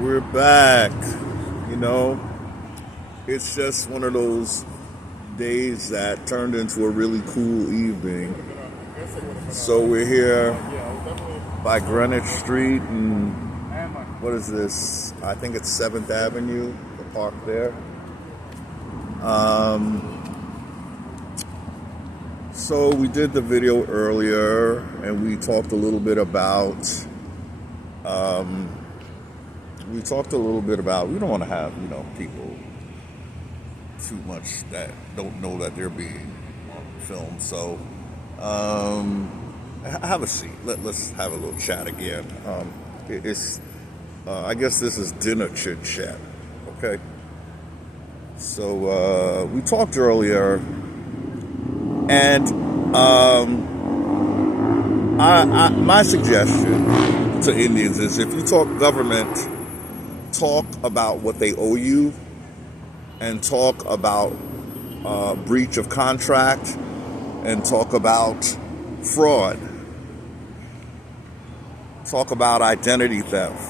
We're back. You know, it's just one of those days that turned into a really cool evening. So we're here by Greenwich Street, and what is this? I think it's 7th Avenue, the park there. So we did the video earlier, and we talked a little bit about, we don't want to have, people too much that don't know that they're being filmed. So, have a seat. Let's have a little chat again. I guess this is dinner chit chat. Okay. So, we talked earlier, and my suggestion to Indians is, if you talk government, talk about what they owe you, and talk about breach of contract, and talk about fraud. Talk about identity theft.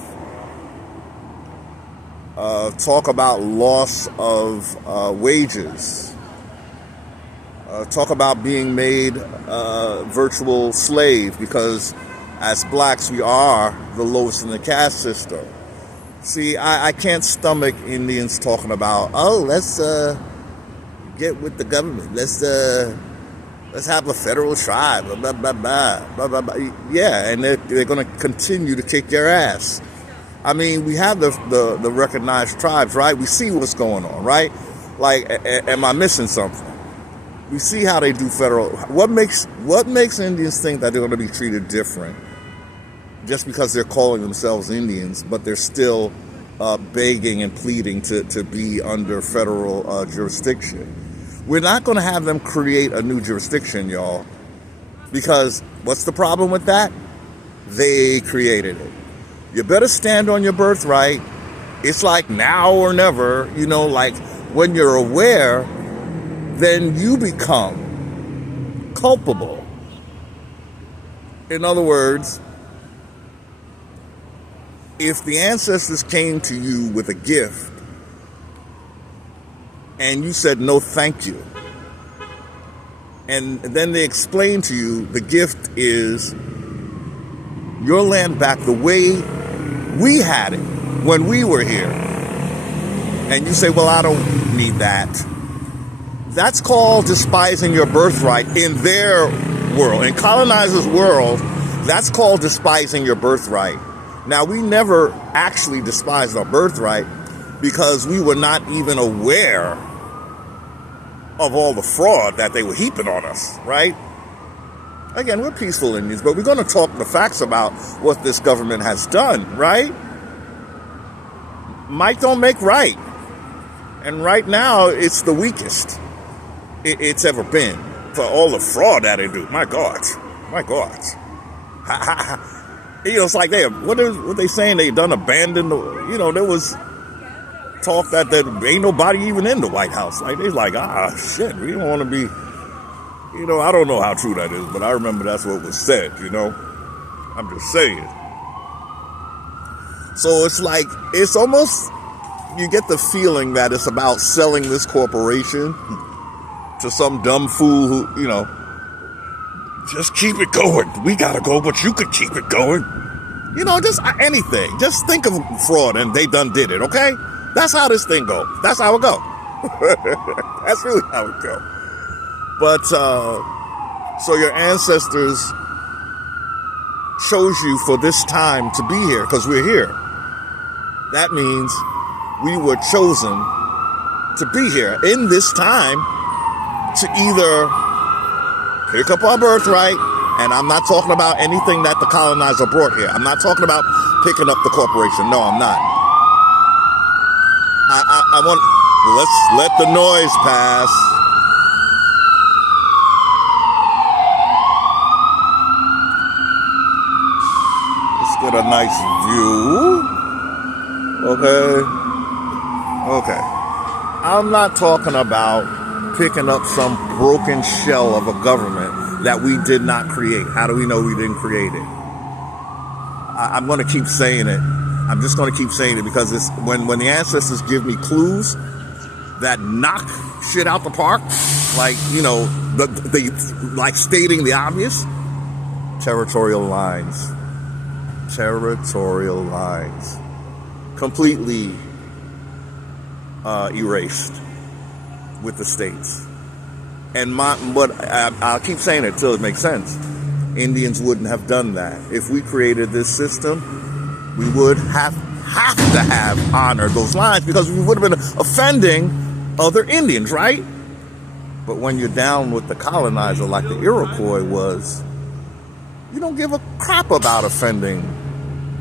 Talk about loss of wages. Talk about being made virtual slave, because as blacks we are the lowest in the caste system. See, I can't stomach Indians talking about, let's get with the government. Let's have a federal tribe. Blah, blah, blah, blah, blah, blah. Yeah, and they're going to continue to kick your ass. I mean, we have the recognized tribes, right? We see what's going on, right? Like, am I missing something? We see how they do federal. What makes Indians think that they're going to be treated different just because they're calling themselves Indians, but they're still begging and pleading to be under federal jurisdiction? We're not going to have them create a new jurisdiction, y'all, because what's the problem with that? They created it. You better stand on your birthright. It's like now or never, like when you're aware, then you become culpable. In other words, if the ancestors came to you with a gift and you said no thank you, and then they explained to you the gift is your land back the way we had it when we were here, and you say, well, I don't need that. That's called despising your birthright in their world. In colonizers' world, that's called despising your birthright. Now, we never actually despised our birthright because we were not even aware of all the fraud that they were heaping on us, right? Again, we're peaceful Indians, but we're going to talk the facts about what this government has done, right? Might don't make right. And right now, it's the weakest it's ever been for all the fraud that they do. My God. It's like what are they saying? They done abandoned there was talk that there ain't nobody even in the White House. Like, they're like, shit, we don't want to be, I don't know how true that is, but I remember that's what was said, I'm just saying. So it's like, it's almost, you get the feeling that it's about selling this corporation to some dumb fool who, just keep it going. We gotta go, but you could keep it going. Just anything. Just think of fraud and they done did it, okay? That's how this thing goes. That's how it go. That's really how it go. But, so your ancestors chose you for this time to be here, because we're here. That means we were chosen to be here in this time to either pick up our birthright, and I'm not talking about anything that the colonizer brought here. I'm not talking about picking up the corporation. No, I'm not. I want, let's let the noise pass. Let's get a nice view. Okay. I'm not talking about picking up some broken shell of a government that we did not create. How do we know we didn't create it? I'm going to keep saying it. I'm just going to keep saying it because it's when the ancestors give me clues that knock shit out the park, like, you know, they like stating the obvious. Territorial lines, completely erased with the states. And I'll keep saying it till it makes sense. Indians wouldn't have done that. If we created this system, we would have to have honored those lines because we would have been offending other Indians, right? But when you're down with the colonizer like the Iroquois was, you don't give a crap about offending,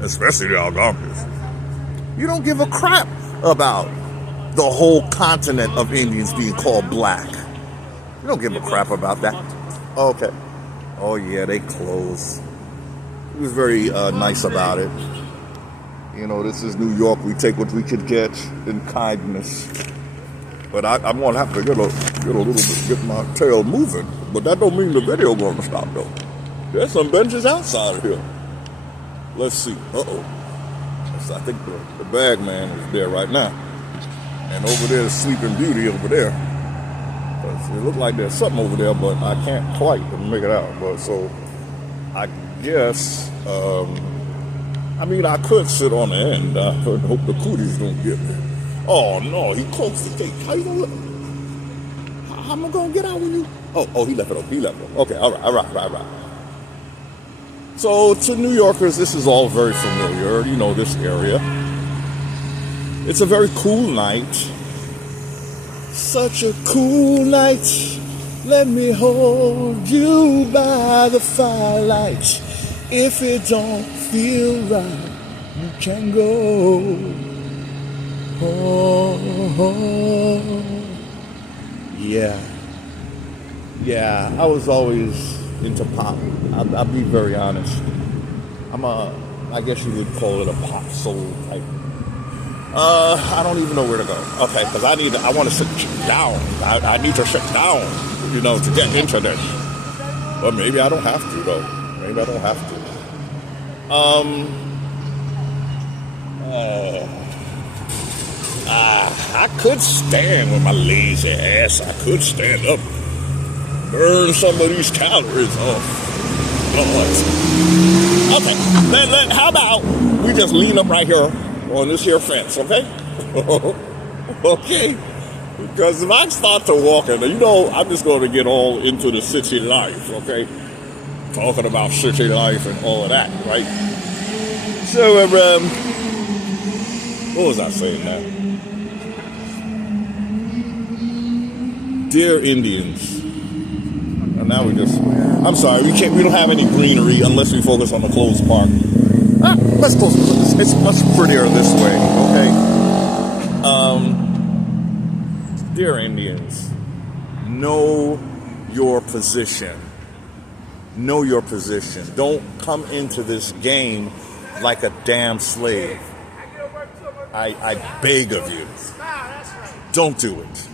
especially the Algonquins. You don't give a crap about the whole continent of Indians being called black. You don't give a crap about that. Okay. Oh yeah, they closed. He was very nice about it. You know, this is New York. We take what we could get in kindness. But I'm gonna have to get a little bit, get my tail moving. But that don't mean the video gonna stop though. There's some benches outside of here. Let's see. I think the bag man is there right now. And over there is Sleeping Beauty over there. It looks like there's something over there, but I can't quite make it out. But so I guess, I mean, I could sit on the end. I hope the cooties don't get me. Oh no, he closed the gate. How you gonna let me? How am I gonna get out when you? Oh, he left it open. He left it open. Okay, all right. So to New Yorkers, this is all very familiar. You know this area. It's a very cool night. Such a cool night. Let me hold you by the firelight. If it don't feel right, you can go. Yeah, I was always into pop. I'll be very honest. I guess you would call it a pop soul type. I don't even know where to go. Okay, because I want to sit down. I need to sit down, you know, to get into this. But maybe I don't have to, though. Maybe I don't have to. I could stand with my lazy ass. I could stand up, burn some of these calories off. Okay, then how about we just lean up right here on this here fence, okay? Okay, because if I start to walk, and you know, I'm just going to get all into the city life, okay? Talking about city life and all of that, right? So, what was I saying now? Dear Indians. And now I'm sorry, we don't have any greenery unless we focus on the closed park. Let's close this. It's much prettier this way, okay? Dear Indians, know your position. Know your position. Don't come into this game like a damn slave. I beg of you. Don't do it.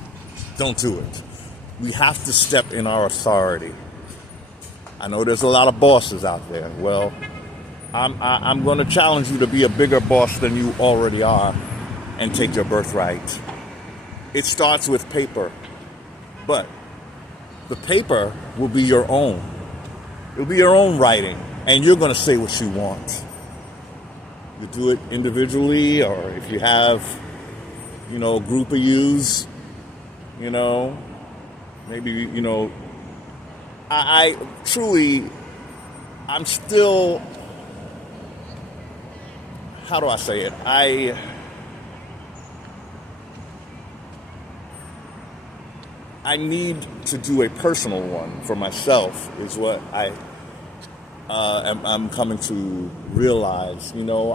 Don't do it. We have to step in our authority. I know there's a lot of bosses out there. Well, I'm going to challenge you to be a bigger boss than you already are and take your birthright. It starts with paper, but the paper will be your own. It'll be your own writing, and you're going to say what you want. You do it individually, or if you have, you know, a group of yous, you know, maybe, you know, I truly, I'm still, how do I say it? I need to do a personal one for myself is what I'm coming to realize. You know,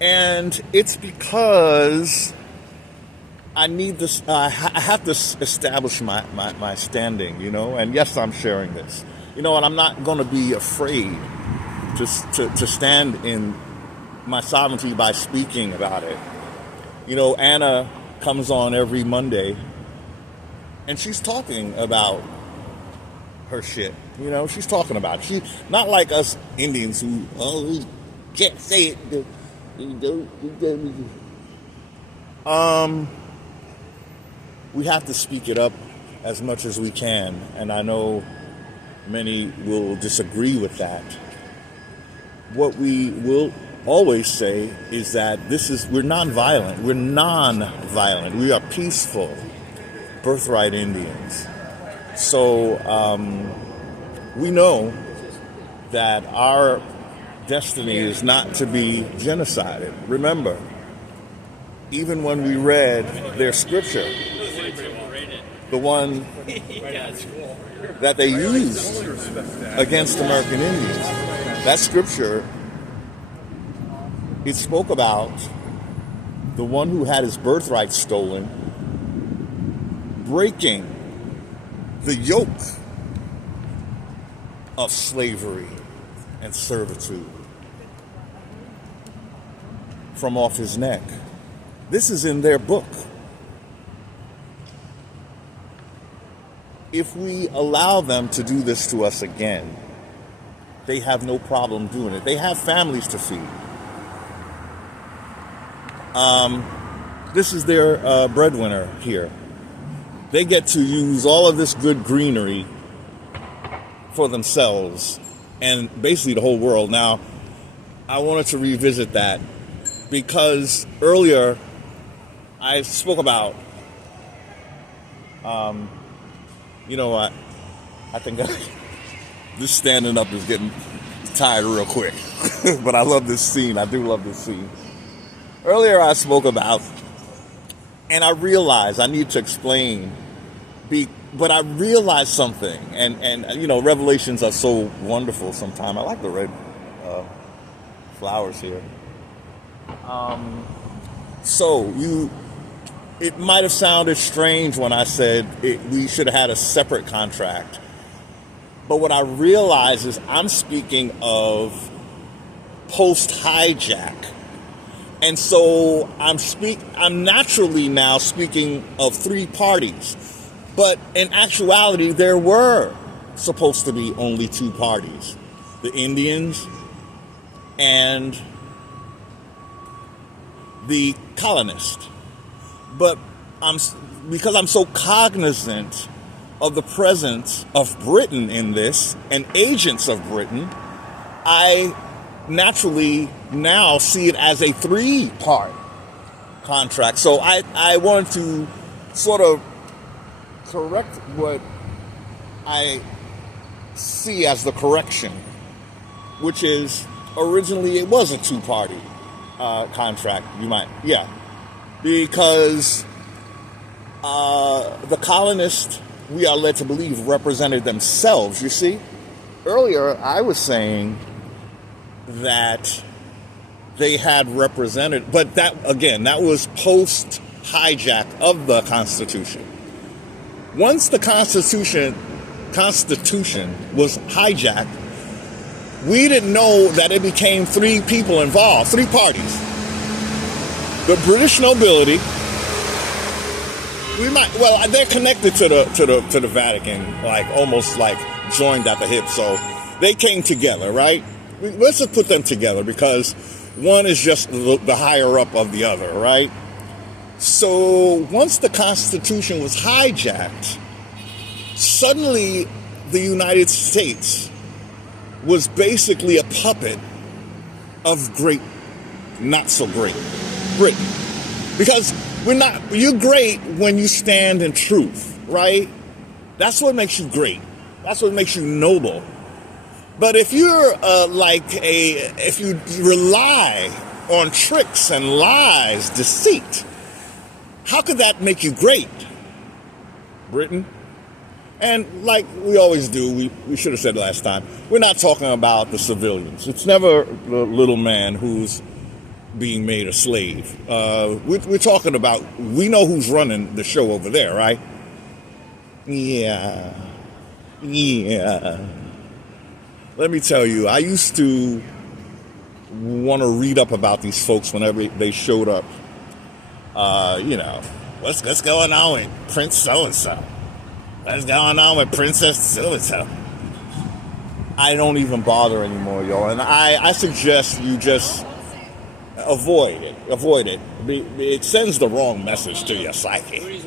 and it's because I need this. I have to establish my standing. You know, and yes, I'm sharing this. You know, and I'm not going to be afraid to stand in my sovereignty by speaking about it. You know, Anna comes on every Monday, and she's talking about her shit. You know, she's talking about it. She, not like us Indians who, we can't say it. We have to speak it up as much as we can, and I know many will disagree with that. What we will always say is that we're non-violent. We're non-violent. We are peaceful, birthright Indians. So we know that our destiny is not to be genocided. Remember, even when we read their scripture, the one that they used against American Indians, that scripture, it spoke about the one who had his birthright stolen breaking the yoke of slavery and servitude from off his neck. This is in their book. If we allow them to do this to us again, they have no problem doing it. They have families to feed. This is their breadwinner here. They get to use all of this good greenery for themselves and basically the whole world. Now, I wanted to revisit that because earlier I spoke about, you know what, I think this standing up is getting tired real quick. But I love this scene. I do love this scene. Earlier I spoke about, and I realized I need to explain, but I realized something, and you know, revelations are so wonderful sometimes. I like the red flowers here. It might have sounded strange when I said we should have had a separate contract. But what I realize is I'm speaking of post-hijack. And so I'm naturally now speaking of three parties. But in actuality, there were supposed to be only two parties. The Indians and the colonists. But because I'm so cognizant of the presence of Britain in this and agents of Britain, I naturally now see it as a three-part contract. So I wanted to sort of correct what I see as the correction, which is originally it was a two-party contract. Because the colonists, we are led to believe, represented themselves. You see, earlier I was saying that they had represented, but that was post-hijack of the Constitution. Once the Constitution was hijacked, we didn't know that it became three people involved, three parties. The British nobility, they're connected to the Vatican, like almost like joined at the hip. So they came together, right? Let's just put them together because one is just the higher up of the other, right? So once the Constitution was hijacked, suddenly the United States was basically a puppet of great, not so great Britain. Because you're great when you stand in truth, right? That's what makes you great. That's what makes you noble. But if you're if you rely on tricks and lies, deceit, how could that make you great? Britain? And like we always do, we should have said last time, we're not talking about the civilians. It's never the little man who's being made a slave. We're talking about, we know who's running the show over there, right? Yeah. Let me tell you, I used to want to read up about these folks whenever they showed up. What's going on with Prince so-and-so? What's going on with Princess so-and-so? I don't even bother anymore, yo. And I suggest you just avoid it. Avoid it. It sends the wrong message to your psyche.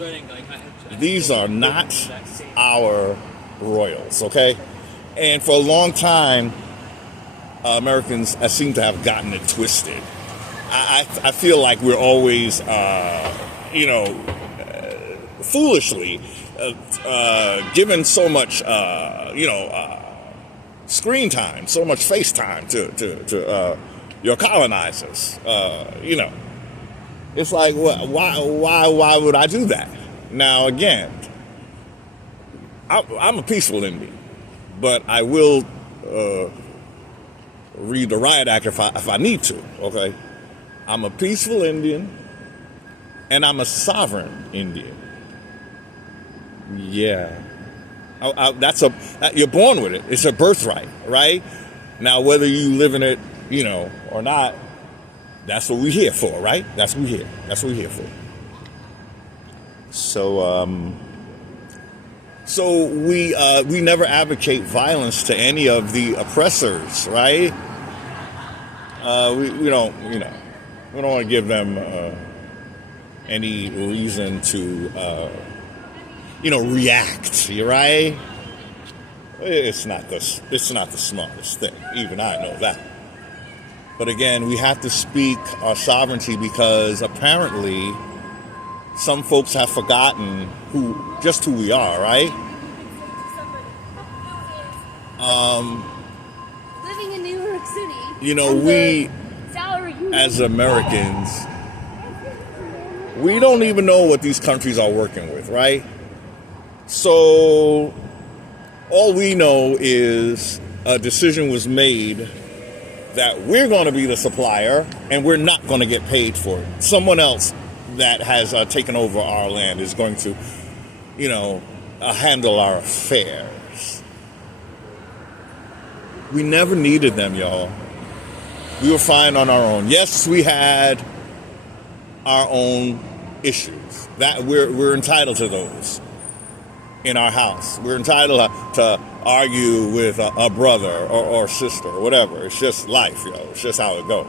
These are not our royals, okay? And for a long time, Americans seem to have gotten it twisted. I feel like we're always, foolishly given so much, screen time, so much face time to your colonizers. It's like, why would I do that? Now, again, I'm a peaceful Indian, but I will read the riot act if I need to. Okay, I'm a peaceful Indian, and I'm a sovereign Indian. Yeah, you're born with it. It's a birthright, right? Now, whether you live in it, or not, that's what we're here for, right? That's what we're here for. So we never advocate violence to any of the oppressors, right? We don't want to give them any reason to react, right? It's not the smartest thing. Even I know that. But again, we have to speak our sovereignty because apparently some folks have forgotten who we are, right? Living in New York City. We as Americans, we don't even know what these countries are working with, right? So all we know is a decision was made that we're going to be the supplier and we're not going to get paid for it. Someone else that has taken over our land is going to, handle our affairs. We never needed them, y'all. We were fine on our own. Yes, we had our own issues. That we're entitled to those in our house. We're entitled to argue with a brother or sister or whatever. It's just life, yo. It's just how it goes.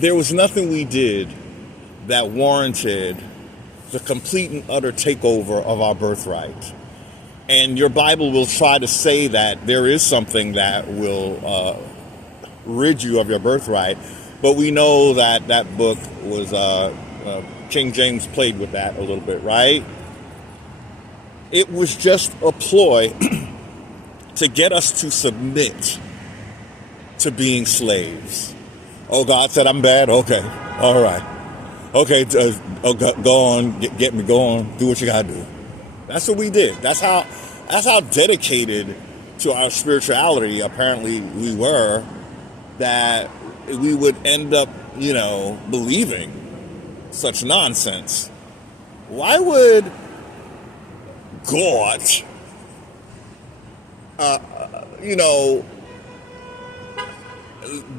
There was nothing we did that warranted the complete and utter takeover of our birthright. And your Bible will try to say that there is something that will rid you of your birthright. But we know that book was, King James played with that a little bit, right? It was just a ploy to get us to submit to being slaves. Oh, God said I'm bad? Okay. All right. Okay, go on, get me going, do what you gotta do. That's what we did. That's how dedicated to our spirituality apparently we were, that we would end up, believing such nonsense. Why would God,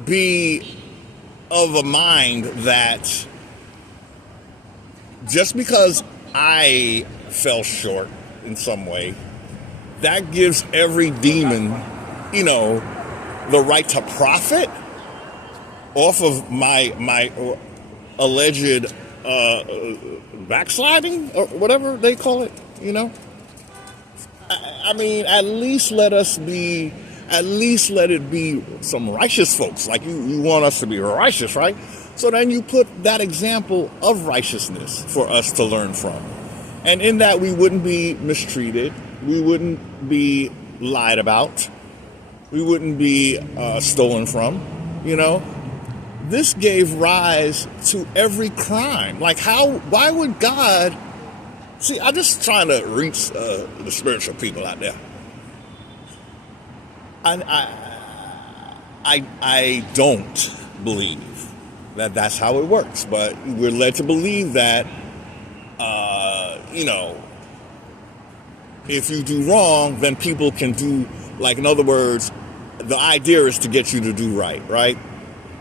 be of a mind that just because I fell short in some way, that gives every demon, the right to profit off of my alleged backsliding or whatever they call it, I mean, at least let it be some righteous folks. Like you want us to be righteous, right? So then you put that example of righteousness for us to learn from. And in that, we wouldn't be mistreated. We wouldn't be lied about. We wouldn't be stolen from, This gave rise to every crime. Like why would God... See, I'm just trying to reach the spiritual people out there. I don't believe that that's how it works, but we're led to believe that, if you do wrong, then people can do, like, in other words, the idea is to get you to do right, right?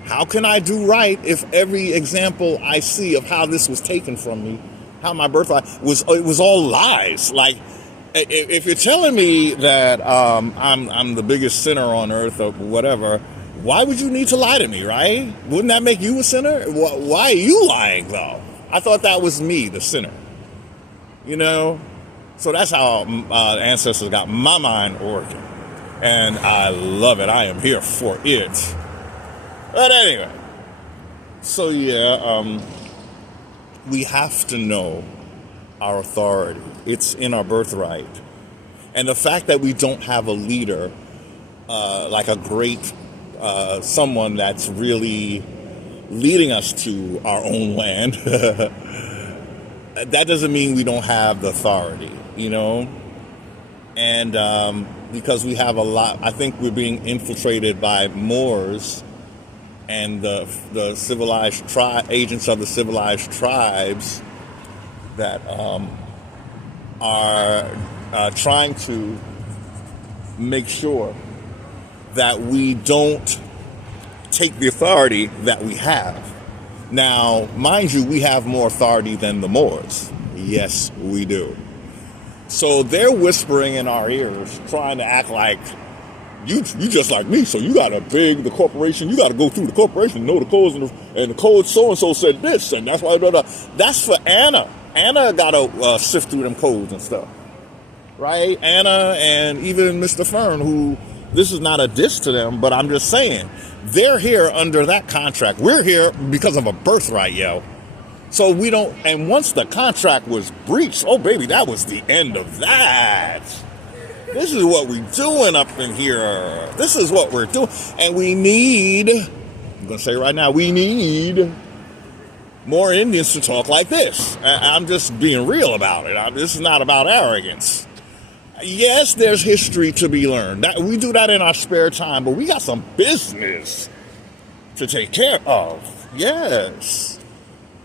How can I do right if every example I see of how this was taken from me How my birthright it was all lies. Like, if you're telling me that I'm the biggest sinner on earth or whatever, why would you need to lie to me, right? Wouldn't that make you a sinner? Why are you lying, though? I thought that was me, the sinner. You know? So that's how ancestors got my mind working. And I love it. I am here for it. But anyway. So yeah, we have to know our authority. It's in our birthright. And the fact that we don't have a leader, like a great someone that's really leading us to our own land, that doesn't mean we don't have the authority, you know? And because we have a lot, I think we're being infiltrated by Moors and the civilized agents of the civilized tribes that are trying to make sure that we don't take the authority that we have. Now, mind you, we have more authority than the Moors. Yes, we do. So they're whispering in our ears, trying to act like, you just like me, so you got to beg the corporation, you got to go through the corporation, know the codes, and the code so-and-so said this, and that's why, that's for Anna. Anna got to sift through them codes and stuff, right? Anna and even Mr. Fern, who, this is not a diss to them, but I'm just saying, they're here under that contract. We're here because of a birthright, yo. So we don't, and once the contract was breached, oh baby, that was the end of that. This is what we're doing up in here. This is what we're doing. And we need, I'm going to say right now, we need more Indians to talk like this. I'm just being real about it. This is not about arrogance. Yes, there's history to be learned. We do that in our spare time, but we got some business to take care of. Yes.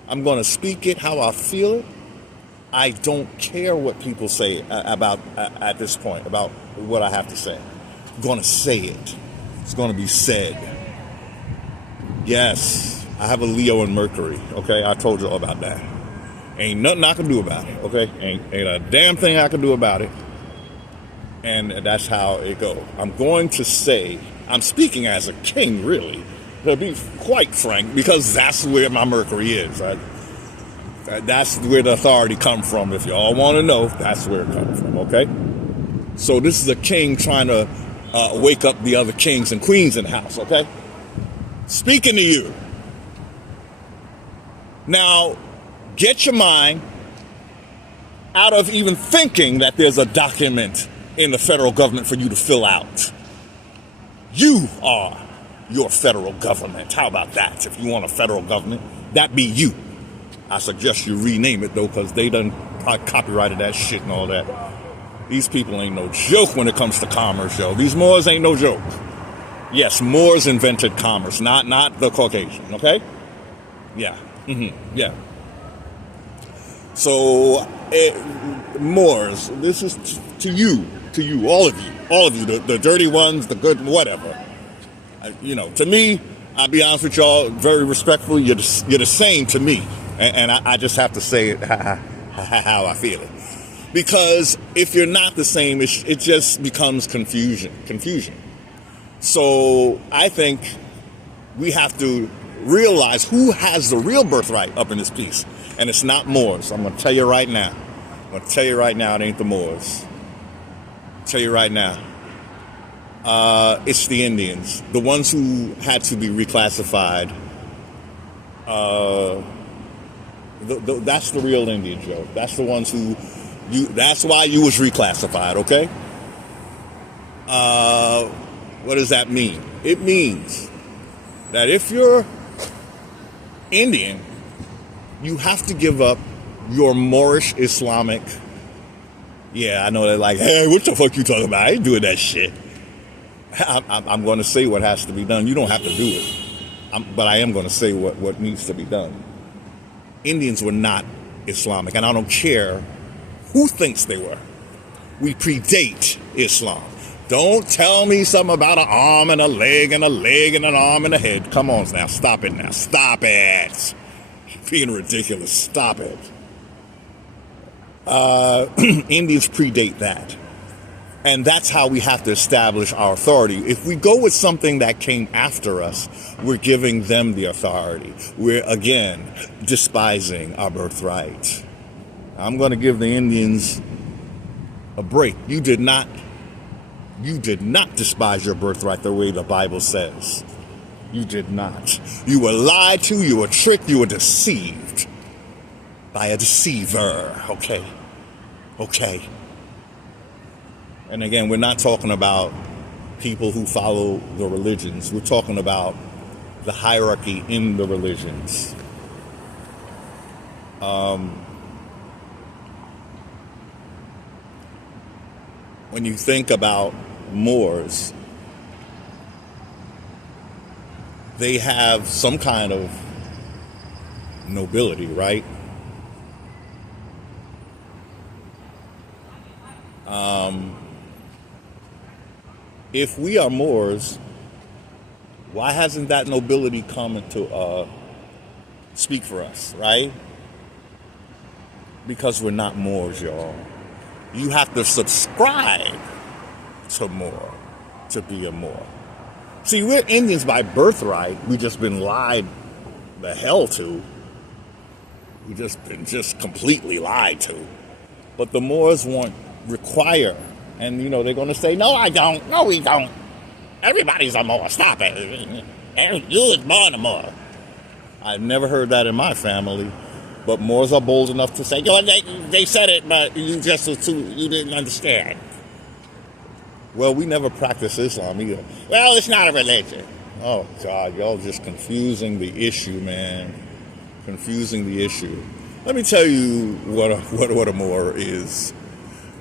I'm going to speak it how I feel it. I don't care what people say about at this point, about what I have to say. I'm going to say it. It's going to be said. Yes, I have a Leo and Mercury, okay? I told you all about that. Ain't nothing I can do about it, okay? Ain't a damn thing I can do about it. And that's how it goes. I'm going to say, I'm speaking as a king, really, to be quite frank, because that's where my Mercury is, right? That's where the authority comes from. If you all want to know, that's where it comes from, okay? So this is a king trying to wake up the other kings and queens in the house, okay? Speaking to you. Now, get your mind out of even thinking that there's a document in the federal government for you to fill out. You are your federal government. How about that? If you want a federal government, that be you. I suggest you rename it, though, because they done copyrighted that shit and all that. These people ain't no joke when it comes to commerce, yo. These Moors ain't no joke. Yes, Moors invented commerce, not the Caucasian, okay? Yeah. Mm-hmm. Yeah. So, Moors, this is to you, all of you, the dirty ones, the good, whatever. To me, I'll be honest with y'all, very respectfully, you're the same to me. And I just have to say it how I feel it. Because if you're not the same, it just becomes confusion. So I think we have to realize who has the real birthright up in this piece. And it's not Moors. I'm going to tell you right now. It ain't the Moors. I'll tell you right now. It's the Indians. The ones who had to be reclassified. That's the real Indian, Joe. That's the ones who that's why you was reclassified, okay? What does that mean? It means that if you're Indian, you have to give up your Moorish Islamic. Yeah, I know they're like, hey, what the fuck you talking about? I ain't doing that shit. I'm going to say what has to be done. You don't have to do it. But I am going to say what needs to be done. Indians were not Islamic, and I don't care who thinks they were. We predate Islam. Don't tell me something about an arm and a leg and a leg and an arm and a head. Come on now, stop it now. Stop it. You're being ridiculous. Stop it. Indians predate that. And that's how we have to establish our authority. If we go with something that came after us, we're giving them the authority. We're, again, despising our birthright. I'm going to give the Indians a break. You did not despise your birthright the way the Bible says. You did not. You were lied to, you were tricked, you were deceived by a deceiver. Okay. And again, we're not talking about people who follow the religions. We're talking about the hierarchy in the religions. When you think about Moors, they have some kind of nobility, right? If we are Moors, why hasn't that nobility come to speak for us, right? Because we're not Moors, y'all. You have to subscribe to Moor to be a Moor. See, we're Indians by birthright. We've just been lied the hell to. We've just been completely lied to. But the Moors won't require. And, they're going to say, no, I don't. No, we don't. Everybody's a Moor. Stop it. You was born a Moor. I've never heard that in my family. But Moors are bold enough to say, they said it, but you didn't understand. Well, we never practice Islam either. Well, it's not a religion. Oh, God, y'all just confusing the issue, man. Confusing the issue. Let me tell you what a Moor is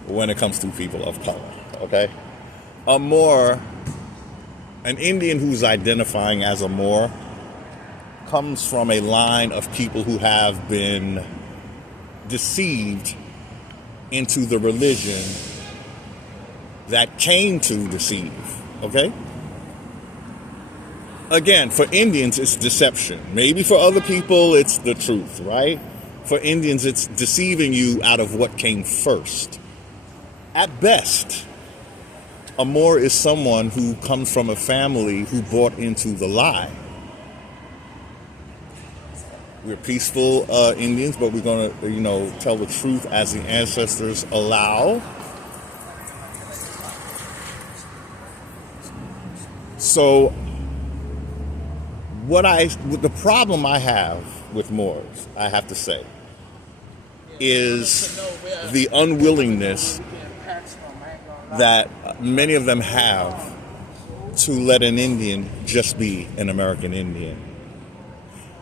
when it comes to people of color, okay? A Moor, an Indian who's identifying as a Moor, comes from a line of people who have been deceived into the religion that came to deceive, okay? Again, for Indians, it's deception. Maybe for other people, it's the truth, right? For Indians, it's deceiving you out of what came first. At best, a Moor is someone who comes from a family who bought into the lie. We're peaceful Indians, but we're going to, tell the truth as the ancestors allow. So, the problem I have with Moors, I have to say, is the unwillingness that many of them have to let an Indian just be an American Indian.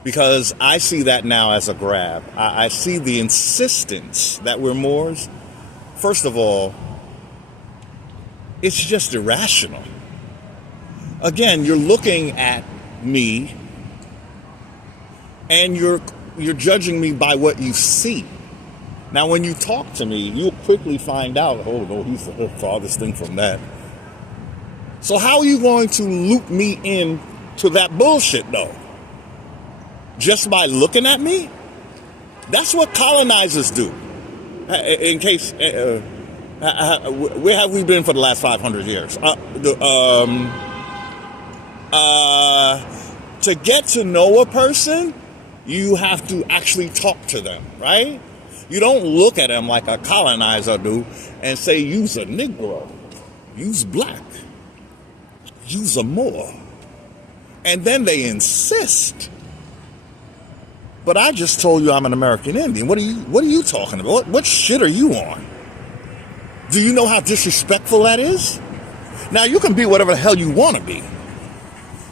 Because I see that now as a grab. I see the insistence that we're Moors. First of all, it's just irrational. Again, you're looking at me and you're judging me by what you see. Now, when you talk to me, you'll quickly find out, oh, no, he's the farthest thing from that. So how are you going to loop me in to that bullshit, though? Just by looking at me? That's what colonizers do. In case, where have we been for the last 500 years? To get to know a person, you have to actually talk to them, right? You don't look at them like a colonizer do and say, you's a Negro, you's black, you's a Moor. And then they insist. But I just told you I'm an American Indian. What are you talking about? What shit are you on? Do you know how disrespectful that is? Now, you can be whatever the hell you want to be.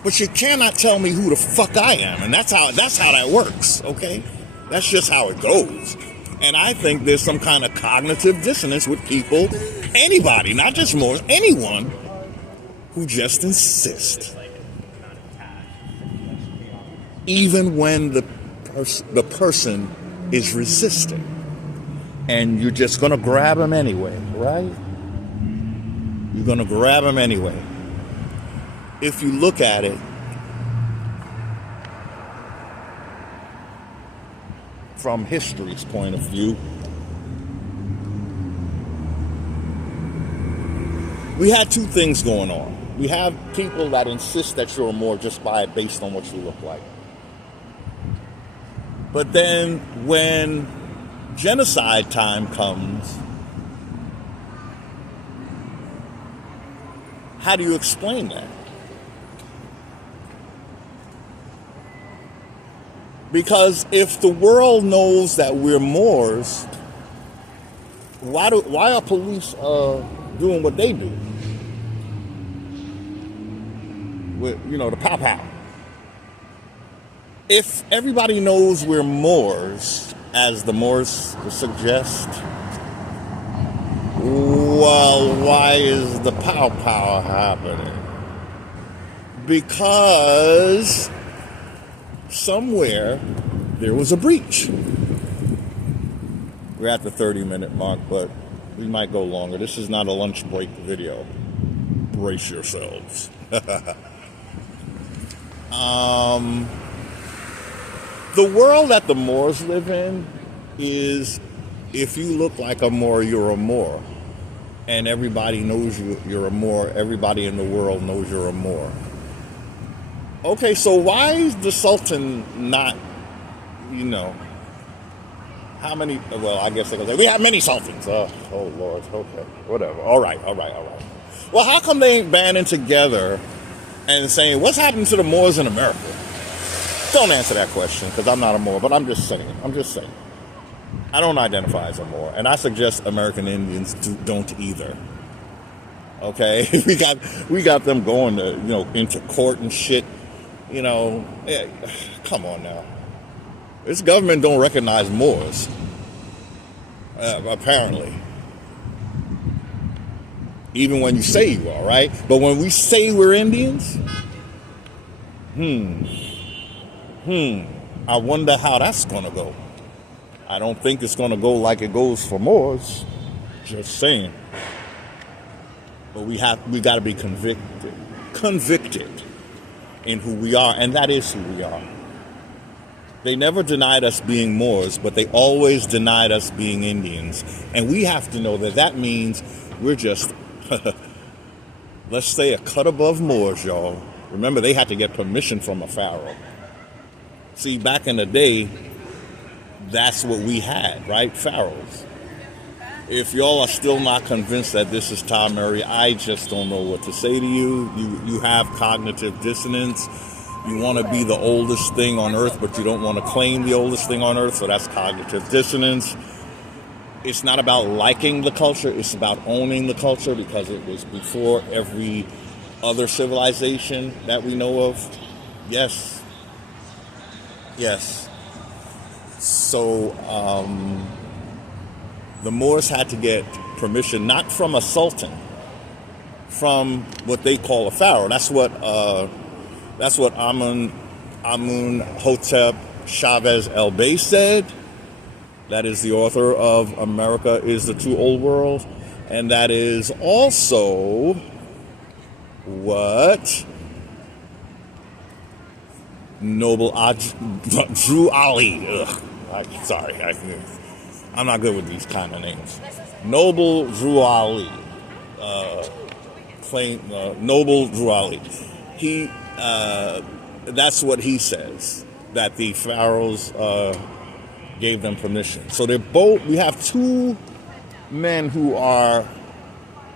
But you cannot tell me who the fuck I am. And that's how that works, okay? That's just how it goes. And I think there's some kind of cognitive dissonance with people, anybody, not just Moors, anyone who just insist. Even when the person is resisting. And you're just going to grab them anyway, right? You're going to grab them anyway. If you look at it from history's point of view, we had two things going on. We have people that insist that you're a Moor just based on what you look like. But then when genocide time comes, how do you explain that? Because if the world knows that we're Moors, why are police doing what they do? With, the pow-pow. If everybody knows we're Moors, as the Moors suggest, well, why is the pow-pow happening? Because somewhere there was a breach. We're at the 30-minute mark, but we might go longer. This is not a lunch break video. Brace yourselves. The world that the Moors live in is, if you look like a Moor, you're a Moor. And everybody knows you're a Moor. Everybody in the world knows you're a Moor. Okay, so why is the Sultan not, how many, well, I guess they're going to say, we have many Sultans. Oh, Lord, okay, whatever. All right. Well, how come they ain't banding together and saying, what's happening to the Moors in America? Don't answer that question, because I'm not a Moor, but I'm just saying. I don't identify as a Moor, and I suggest American Indians don't either. Okay? we got them going to, into court and shit. Come on now. This government don't recognize Moors, apparently. Even when you say you are, right? But when we say we're Indians, I wonder how that's going to go. I don't think it's going to go like it goes for Moors. Just saying. But we got to be convicted in who we are, and that is who we are. They never denied us being Moors, but they always denied us being Indians. And we have to know that means we're just, let's say, a cut above Moors, y'all. Remember, they had to get permission from a pharaoh. See, back in the day, that's what we had, right? Pharaohs. If y'all are still not convinced that this is Tom Murray, I just don't know what to say to you. You have cognitive dissonance. You want to be the oldest thing on earth, but you don't want to claim the oldest thing on earth, so that's cognitive dissonance. It's not about liking the culture, it's about owning the culture, because it was before every other civilization that we know of. Yes. So, the Moors had to get permission, not from a sultan, from what they call a pharaoh. That's what Amun Hotep Chavez El Bey said. That is the author of America is the True Old World. And that is also what Noble Drew Ali. I'm not good with these kind of names. Noble Drew Ali. Noble Drew Ali. That's what he says, that the pharaohs gave them permission. So we have two men who are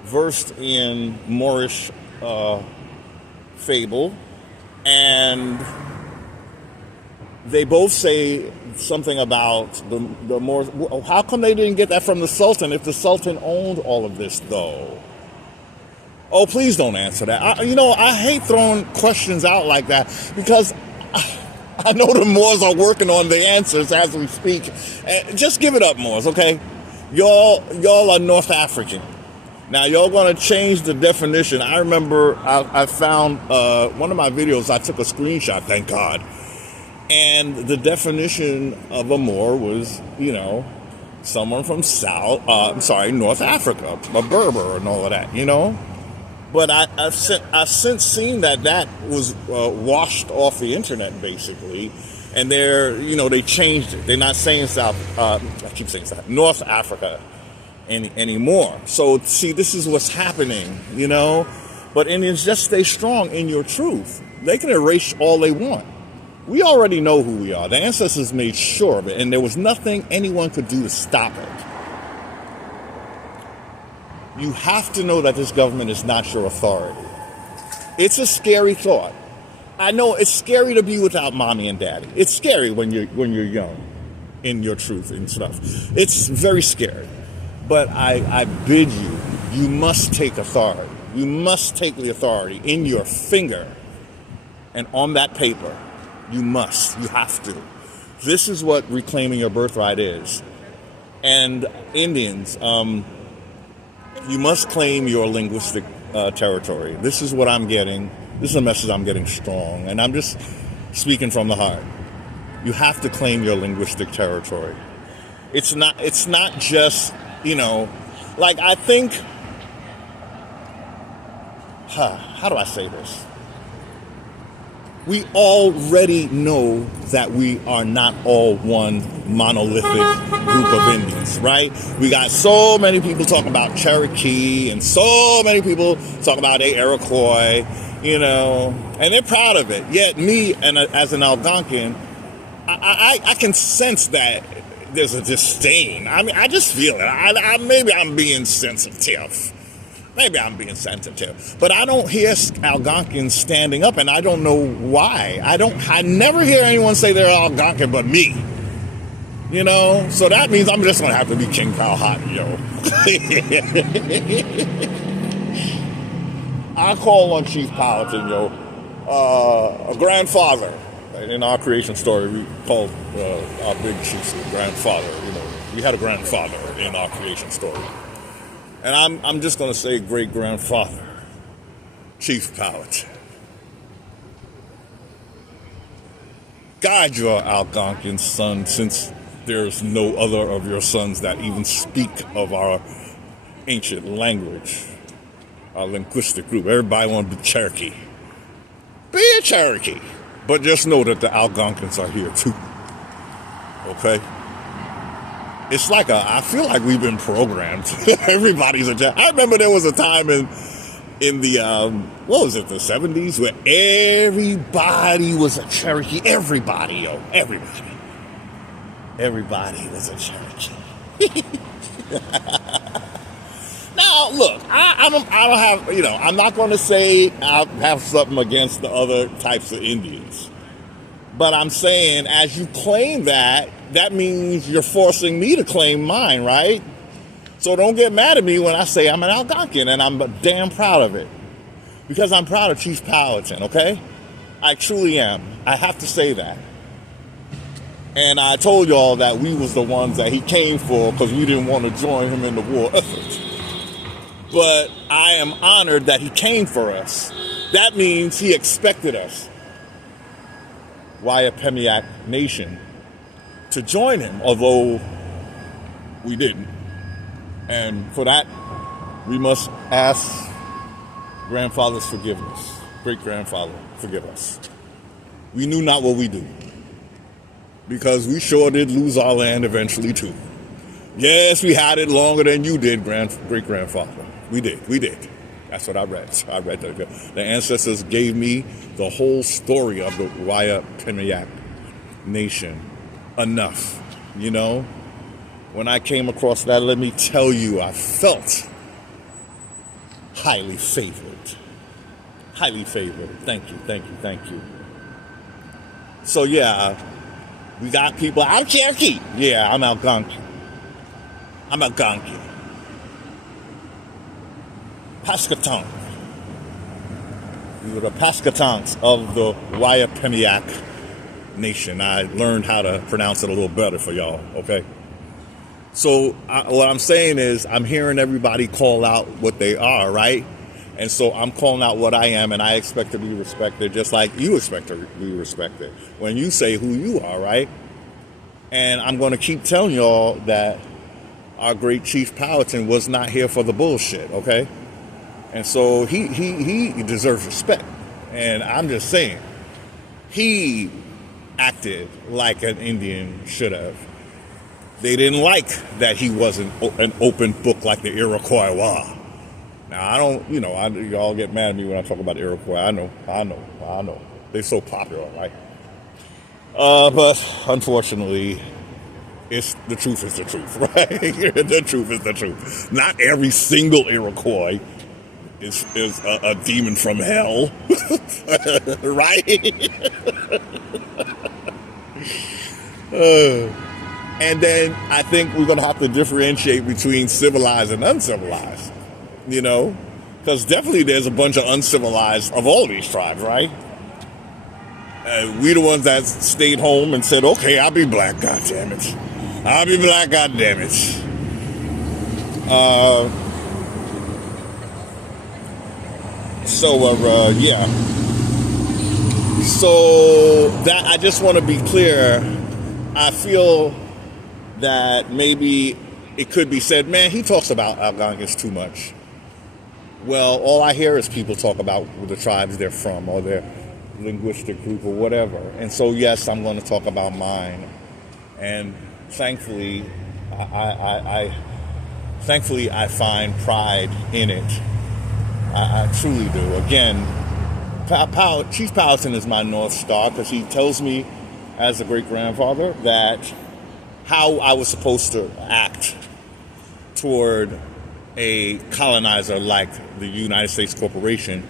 versed in Moorish fable, and they both say something about the Moors. How come they didn't get that from the Sultan if the Sultan owned all of this, though? Oh, please don't answer that. I hate throwing questions out like that, because I know the Moors are working on the answers as we speak. Just give it up, Moors, okay? Y'all are North African. Now, y'all going to change the definition. I remember I found one of my videos, I took a screenshot, thank God. And the definition of a Moor was, someone from North Africa, a Berber and all of that, But I've since seen that was washed off the internet, basically. And they changed it. They're not saying North Africa anymore. So see, this is what's happening, you know. But Indians, just stay strong in your truth. They can erase all they want. We already know who we are. The ancestors made sure of it, and there was nothing anyone could do to stop it. You have to know that this government is not your authority. It's a scary thought. I know it's scary to be without mommy and daddy. It's scary when you're young, in your truth and stuff. It's very scary. But I bid you, you must take authority. You must take the authority in your finger and on that paper. You have to. This is what reclaiming your birthright is. And Indians, you must claim your linguistic territory. This is what I'm getting. This is a message I'm getting strong. And I'm just speaking from the heart. You have to claim your linguistic territory. It's not just, you know, like I think, how do I say this? We already know that we are not all one monolithic group of Indians, right? We got so many people talking about Cherokee and so many people talking about the Iroquois, you know, and they're proud of it. Yet me, and as an Algonquian, I can sense that there's a disdain. I mean, I just feel it. Maybe I'm being sensitive. But I don't hear Algonquins standing up, and I don't know why. I never hear anyone say they're Algonquin but me. You know? So that means I'm just going to have to be King Powhatan, yo. I call on Chief Powhatan, yo, a grandfather. In our creation story, we called our big chiefs a grandfather. You know, we had a grandfather in our creation story. And I'm just going to say great-grandfather, Chief Powhatan. Guide your Algonquin son, since there's no other of your sons that even speak of our ancient language, our linguistic group. Everybody want to be Cherokee. Be a Cherokee. But just know that the Algonquins are here too. Okay? It's like I feel like we've been programmed. Everybody's a Cherokee. I remember there was a time in the, what was it, the 70s, where everybody was a Cherokee. Everybody, yo. Everybody. Everybody was a Cherokee. Now, look, I don't have, you know, I'm not going to say I have something against the other types of Indians. But I'm saying, as you claim that means you're forcing me to claim mine, right? So don't get mad at me when I say I'm an Algonquian, and I'm damn proud of it. Because I'm proud of Chief Powhatan, okay? I truly am. I have to say that. And I told y'all that we was the ones that he came for because we didn't want to join him in the war effort. But I am honored that he came for us. That means he expected us, Waipemiac Nation, to join him, although we didn't. And for that, we must ask grandfather's forgiveness, great-grandfather, forgive us. We knew not what we do, because we sure did lose our land eventually too. Yes, we had it longer than you did, great-grandfather. We did. That's what I read. I read that. The ancestors gave me the whole story of the Waipemiac Nation. Enough, you know? When I came across that, let me tell you, I felt highly favored. Highly favored. Thank you. So yeah, we got people, I'm Cherokee. Yeah, I'm Algonquin. Pascatong. We were the Pascatongs of the Waipemiac Nation. I learned how to pronounce it a little better for y'all, okay? So what I'm saying is I'm hearing everybody call out what they are, right? And so I'm calling out what I am, and I expect to be respected just like you expect to be respected when you say who you are, right? And I'm going to keep telling y'all that our great Chief Powhatan was not here for the bullshit, okay? And so he deserves respect. And I'm just saying, he acted like an Indian should have. They didn't like that he wasn't an open book like the Iroquois were. Now, I don't, y'all get mad at me when I talk about the Iroquois. I know. They're so popular, right? But unfortunately, the truth is the truth, right? The truth is the truth. Not every single Iroquois is a demon from hell, right? And then I think we're going to have to differentiate between civilized and uncivilized, because definitely there's a bunch of uncivilized of all these tribes, right? We the ones that stayed home and said, okay, I'll be black, goddammit. I'll be black, goddammit. Yeah. So that I just want to be clear. I feel that maybe it could be said, man, he talks about Algonquins too much. Well, all I hear is people talk about the tribes they're from or their linguistic group or whatever. And so, yes, I'm going to talk about mine. And thankfully, I find pride in it. I truly do. Again, Chief Powhatan is my North Star because he tells me, as a great-grandfather, that how I was supposed to act toward a colonizer like the United States Corporation.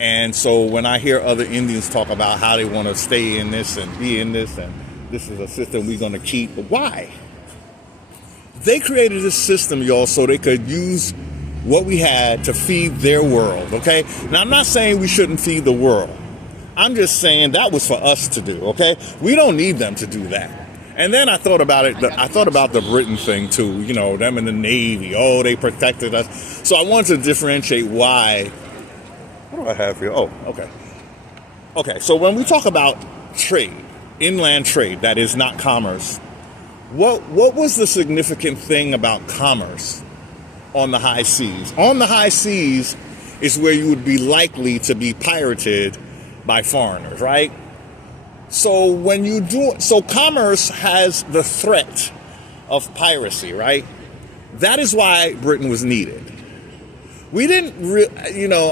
And so when I hear other Indians talk about how they want to stay in this and be in this, and this is a system we're going to keep, but why? They created this system, y'all, so they could use what we had to feed their world, okay? Now, I'm not saying we shouldn't feed the world. I'm just saying that was for us to do, okay? We don't need them to do that. And then I thought about it. I thought about the Britain thing, too. Them in the Navy. Oh, they protected us. So I wanted to differentiate why. What do I have here? Oh, okay. Okay, so when we talk about trade, inland trade, that is not commerce, what was the significant thing about commerce on the high seas? On the high seas is where you would be likely to be pirated by foreigners, right? So commerce has the threat of piracy, right? That is why Britain was needed. We didn't,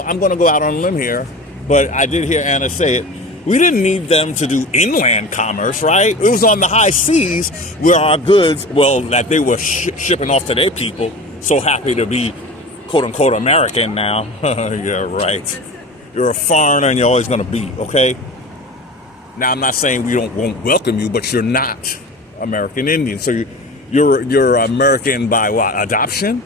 I'm going to go out on a limb here, but I did hear Anna say it. We didn't need them to do inland commerce, right? It was on the high seas where our goods, that they were shipping off to their people, so happy to be, quote unquote, American now. Yeah, right. You're a foreigner and you're always going to be, okay? Now, I'm not saying we won't welcome you, but you're not American Indian. So you're American by what? Adoption?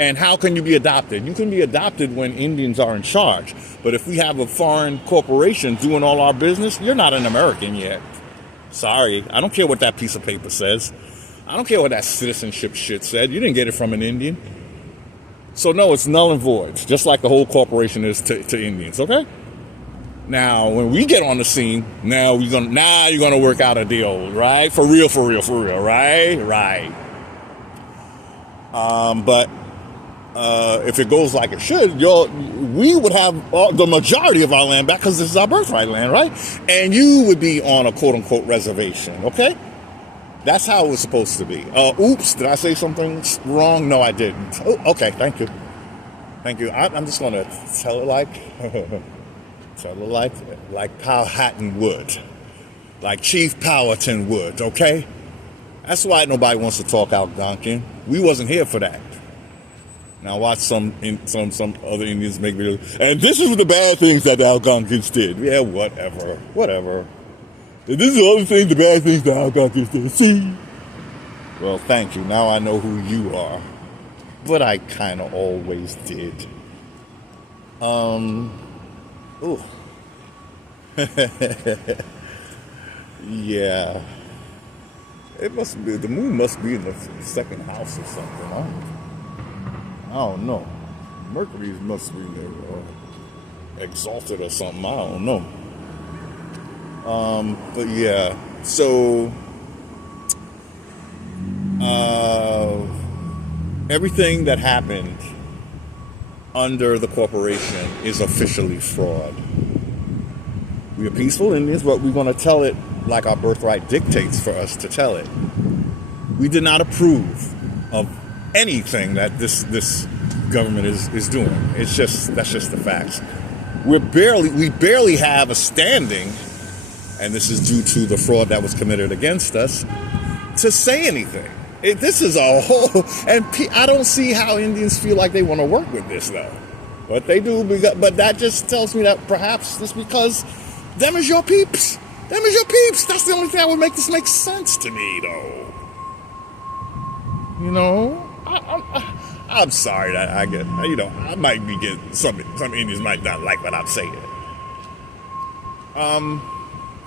And how can you be adopted? You can be adopted when Indians are in charge. But if we have a foreign corporation doing all our business, you're not an American yet. Sorry. I don't care what that piece of paper says. I don't care what that citizenship shit said. You didn't get it from an Indian. So no, it's null and void, just like the whole corporation is to Indians, okay? Now, when we get on the scene, now you're gonna work out a deal, right? For real, right? Right. But if it goes like it should, we would have the majority of our land back because this is our birthright land, right? And you would be on a quote-unquote reservation, okay? That's how it was supposed to be. Oops, did I say something wrong? No, I didn't. Oh, okay, thank you. Thank you. I'm just going to tell it like Powhatan would. Like Chief Powhatan would, okay? That's why nobody wants to talk Algonquin. We wasn't here for that. Now watch some other Indians make videos. And this is the bad things that the Algonquins did. Yeah, whatever. This is the other thing, the bad things the Algonquins did. See? Well, thank you. Now I know who you are. But I kind of always did. Ooh. Yeah. It must be, the moon must be in the second house or something. I don't know. Mercury must be exalted or something. I don't know. But yeah, so everything that happened under the corporation is officially fraud. We are peaceful Indians, but we're going to tell it like our birthright dictates for us to tell it. We did not approve of anything that this government is doing. That's just the facts. We barely have a standing, and this is due to the fraud that was committed against us, to say anything. This is a whole, and I don't see how Indians feel like they want to work with this though. But they do, but that just tells me that perhaps it's because them is your peeps. Them is your peeps. That's the only thing that would make this make sense to me, though. You know, I'm sorry that I get, you know, I might be getting, some Indians might not like what I'm saying. I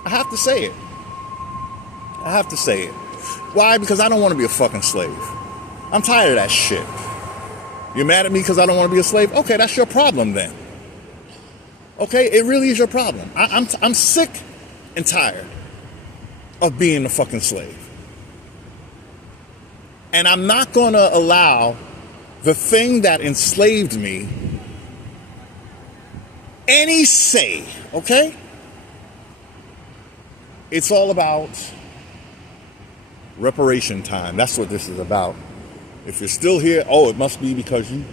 have to say it. I have to say it. Why? Because I don't want to be a fucking slave. I'm tired of that shit. You're mad at me because I don't want to be a slave? Okay, that's your problem then. Okay, it really is your problem. I'm sick and tired of being a fucking slave. And I'm not going to allow the thing that enslaved me any say, okay? It's all about reparation time. That's what this is about. If you're still here, oh, it must be because you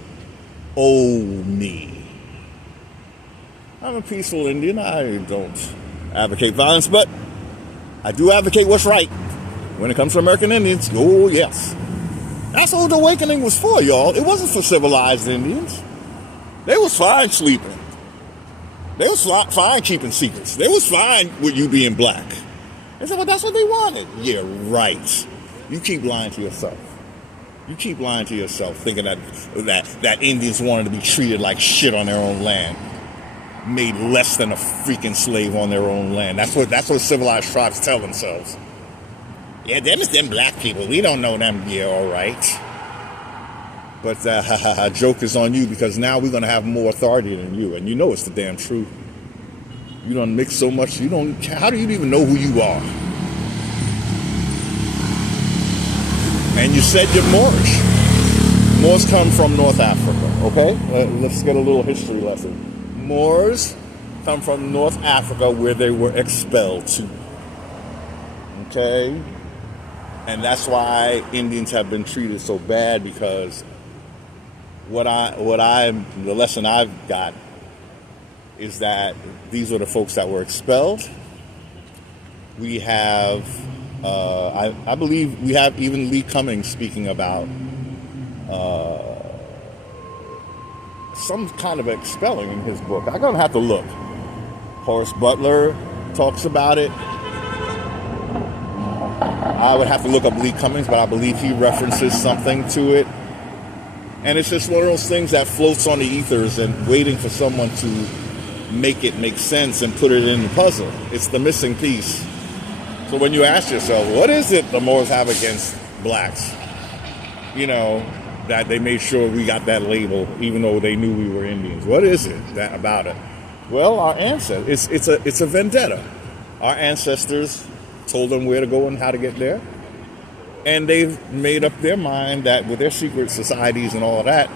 owe me. I'm a peaceful Indian. I don't advocate violence, but I do advocate what's right when it comes to American Indians. Oh, yes. That's what the awakening was for, y'all. It wasn't for civilized Indians. They was fine sleeping. They was fine keeping secrets. They was fine with you being black. They said, well, that's what they wanted. Yeah, right. You keep lying to yourself. You keep lying to yourself, thinking that Indians wanted to be treated like shit on their own land, made less than a freaking slave on their own land. That's what civilized tribes tell themselves. Yeah, them is them black people. We don't know them. Yeah, all right. But joke is on you, because now we're gonna have more authority than you, and you know it's the damn truth. You don't mix so much. You don't. How do you even know who you are? And you said you're Moorish. Moors come from North Africa, okay? Let's get a little history lesson. Moors come from North Africa, where they were expelled to. Okay? And that's why Indians have been treated so bad, because the lesson I've got is that these are the folks that were expelled. We have, I believe we have even Lee Cummings speaking about some kind of expelling in his book. I'm gonna have to look. Horace Butler talks about it. I would have to look up Lee Cummings, but I believe he references something to it. And it's just one of those things that floats on the ethers and waiting for someone to make it make sense and put it in the puzzle. It's the missing piece. So when you ask yourself, what is it the Moors have against blacks? You know, that they made sure we got that label, even though they knew we were Indians. What is it about it? Well, our ancestors, it's a vendetta. Our ancestors told them where to go and how to get there. And they've made up their mind that with their secret societies and all of that,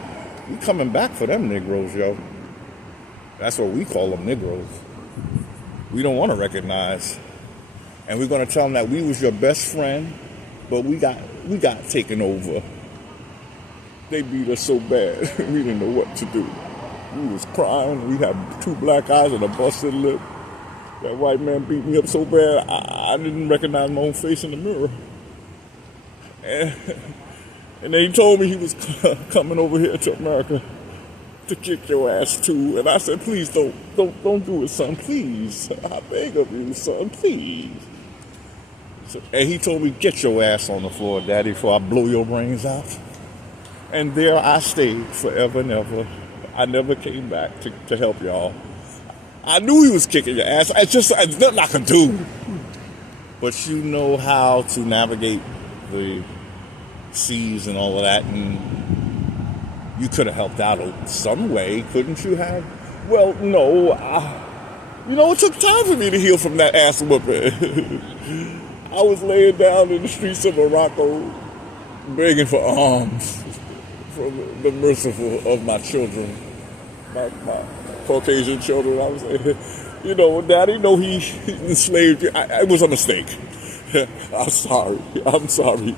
we coming back for them Negroes, yo. That's what we call them, Negroes. We don't want to recognize. And we're going to tell them that we was your best friend, but we got taken over. They beat us so bad, we didn't know what to do. We was crying. We had 2 black eyes and a busted lip. That white man beat me up so bad, I didn't recognize my own face in the mirror. And then he told me he was coming over here to America to kick your ass too. And I said, please don't do it, son. Please, I beg of you, son, please. And he told me, get your ass on the floor, Daddy, before I blow your brains out. And there I stayed forever and ever. I never came back to help y'all. I knew he was kicking your ass. It's nothing I could do. But you know how to navigate the seas and all of that, and you could have helped out some way, couldn't you have? Well, no. It took time for me to heal from that ass whooping. I was laying down in the streets of Morocco begging for alms from the merciful of my children, my Caucasian children. I was like, Daddy, no, he enslaved you. It was a mistake. I'm sorry.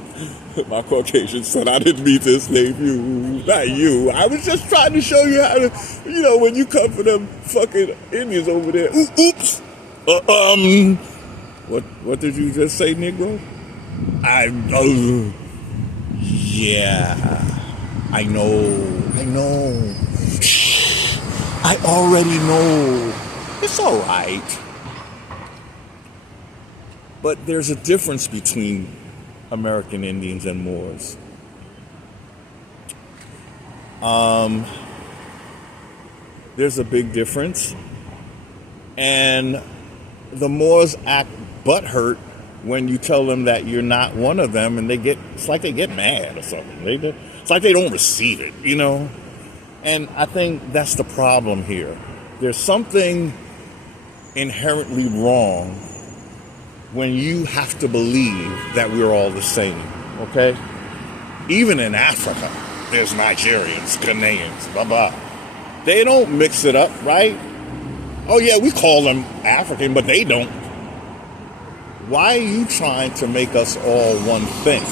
My Caucasian son, I didn't mean to enslave you. Not you. I was just trying to show you how to, when you come for them fucking Indians over there. Oops. What did you just say, Negro? Yeah. I know. Shh. I already know. It's all right. But there's a difference between American Indians and Moors. There's a big difference. And the Moors act butthurt when you tell them that you're not one of them, and it's like they get mad or something. It's like they don't receive it, And I think that's the problem here. There's something inherently wrong when you have to believe that we're all the same, okay? Even in Africa, there's Nigerians, Ghanaians, blah, blah. They don't mix it up, right? Oh, yeah, we call them African, but they don't. Why are you trying to make us all one thing?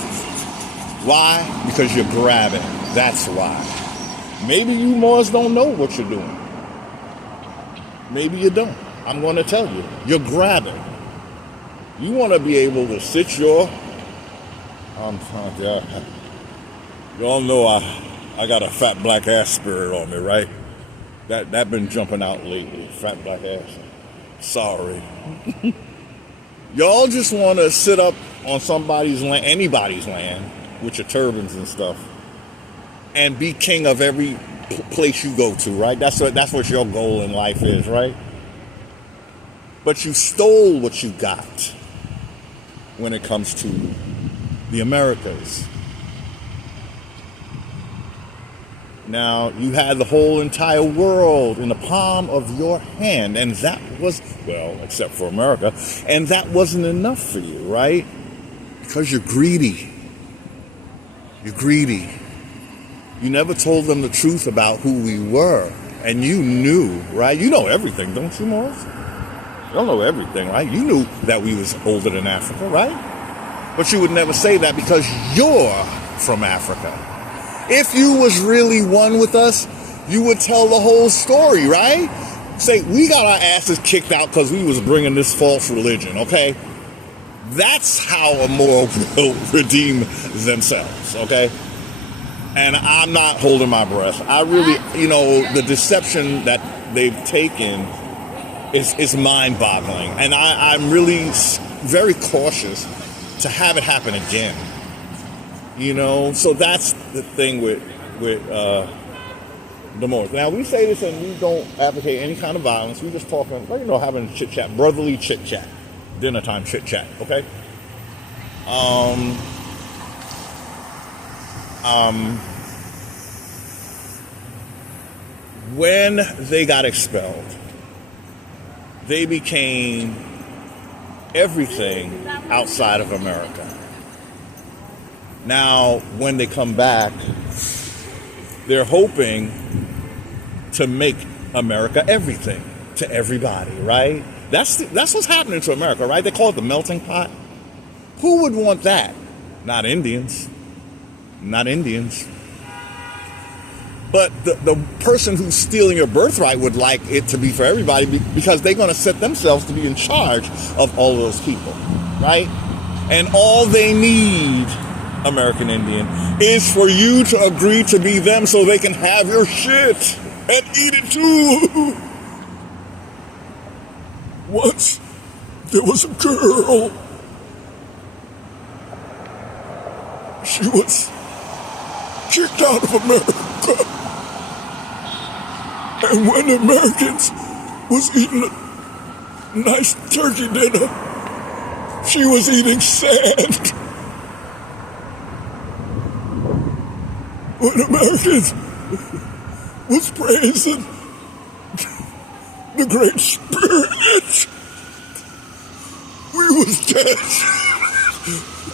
Why? Because you're grabbing. That's why. Maybe you Moors don't know what you're doing. Maybe you don't. I'm going to tell you. You're grabbing. You want to be able to sit your... Y'all know I got a fat black ass spirit on me, right? That been jumping out lately. Fat black ass. Sorry. Y'all just want to sit up on somebody's land, anybody's land, with your turbans and stuff, and be king of every place you go to, right? That's what your goal in life is, right? But you stole what you got when it comes to the Americas. Now, you had the whole entire world in the palm of your hand, and that was, well, except for America, and that wasn't enough for you, right? Because you're greedy. You're greedy. You never told them the truth about who we were, and you knew, right? You know everything, don't you, Morris? You don't know everything, right? You knew that we was older than Africa, right? But you would never say that because you're from Africa. If you was really one with us, you would tell the whole story, right? Say, we got our asses kicked out because we was bringing this false religion, okay? That's how a Moor will redeem themselves, okay? And I'm not holding my breath. I really, the deception that they've taken is mind-boggling. And I'm really very cautious to have it happen again. So that's the thing with the Moors. Now, we say this and we don't advocate any kind of violence. We just talking, having chit-chat, brotherly chit-chat, dinner time chit-chat, okay? When they got expelled, they became everything outside of America. Now, when they come back, they're hoping to make America everything to everybody, right? That's what's happening to America, right? They call it the melting pot. Who would want that? Not Indians. Not Indians. But the person who's stealing your birthright would like it to be for everybody because they're going to set themselves to be in charge of all of those people, right? And all they need, American Indian, is for you to agree to be them so they can have your shit and eat it too. Once there was a girl. She was kicked out of America. And when the Americans was eating a nice turkey dinner, she was eating sand. When Americans was praising the Great Spirit, we was dead.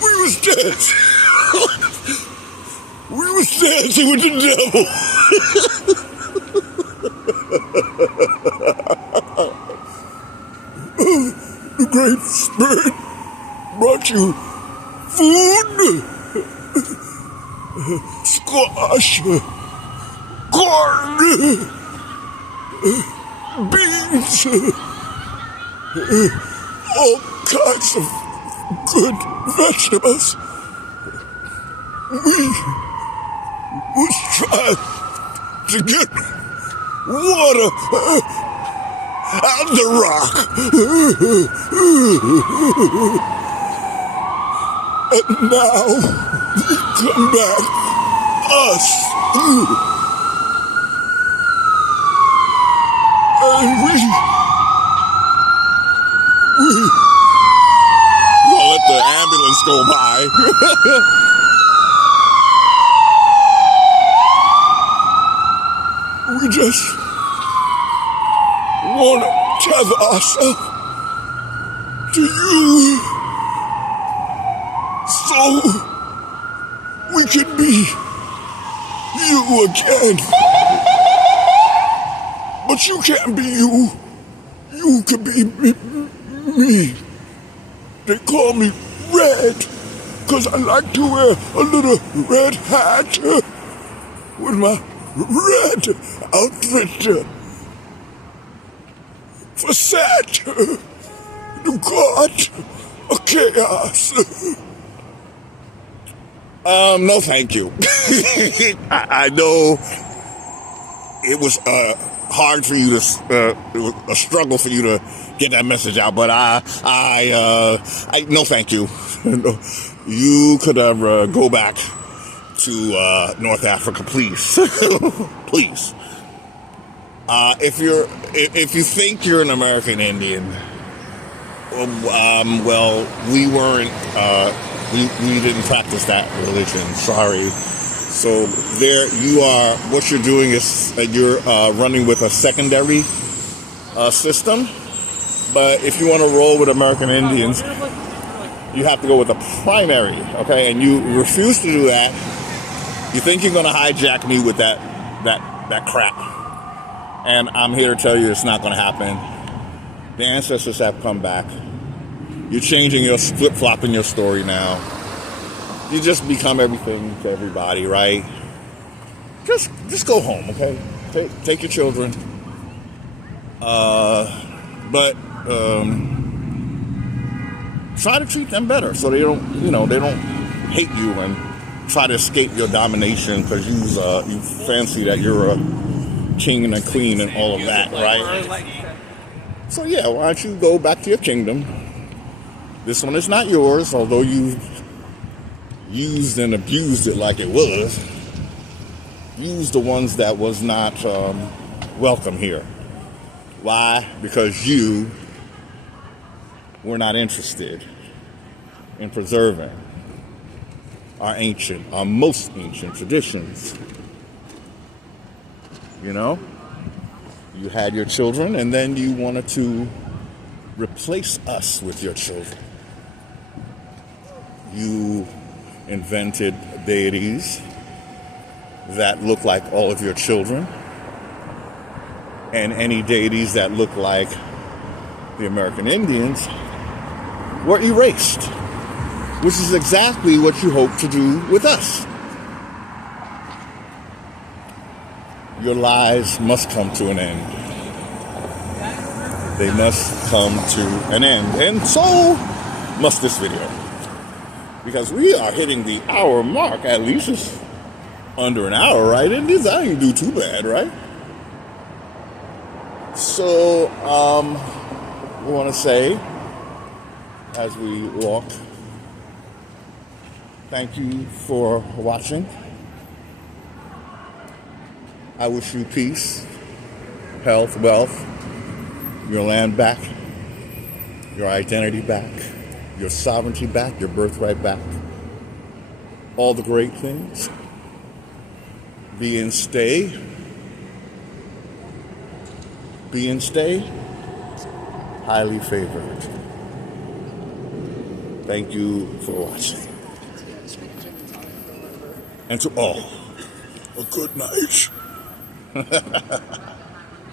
We was dead. We was dancing with the devil. The Great Spirit brought you food, squash, corn, beans, all kinds of good vegetables. We was trying to get water and the rock. And now we come back, us. And we gonna let the ambulance go by. We just want to tether ourselves to you so we can be you again. But you can't be you. You can be me. They call me Red because I like to wear a little red hat with my red outfit for Satan, the god of chaos. No, thank you. I know it was hard for you to, it was a struggle for you to get that message out, but I no, thank you. You could go back to North Africa, please. Please. If you think you're an American Indian, well, we weren't. We didn't practice that religion. Sorry. So there you are. What you're doing is you're running with a secondary system. But if you want to roll with American Indians, you have to go with a primary. Okay, and you refuse to do that. You think you're going to hijack me with that crap. And I'm here to tell you it's not going to happen. The ancestors have come back. You're changing your flip-flopping your story now. You just become everything to everybody, right? Just go home, okay? Take your children. But try to treat them better so they don't, they don't hate you and try to escape your domination because you fancy that you're a king and a queen and all of that, right? So yeah, why don't you go back to your kingdom? This one is not yours, although you used and abused it like it was. Use the ones that was not welcome here. Why? Because you were not interested in preserving our most ancient traditions. You had your children, and then you wanted to replace us with your children. You invented deities that look like all of your children, and any deities that look like the American Indians were erased, which is exactly what you hope to do with us. Your lies must come to an end. They must come to an end. And so must this video. Because we are hitting the hour mark. At least it's under an hour, right? I didn't do too bad, right? So, we want to say, as we walk, thank you for watching. I wish you peace, health, wealth, your land back, your identity back, your sovereignty back, your birthright back, all the great things. Be and stay. Be and stay. Highly favored. Thank you for watching. And to all, a good night.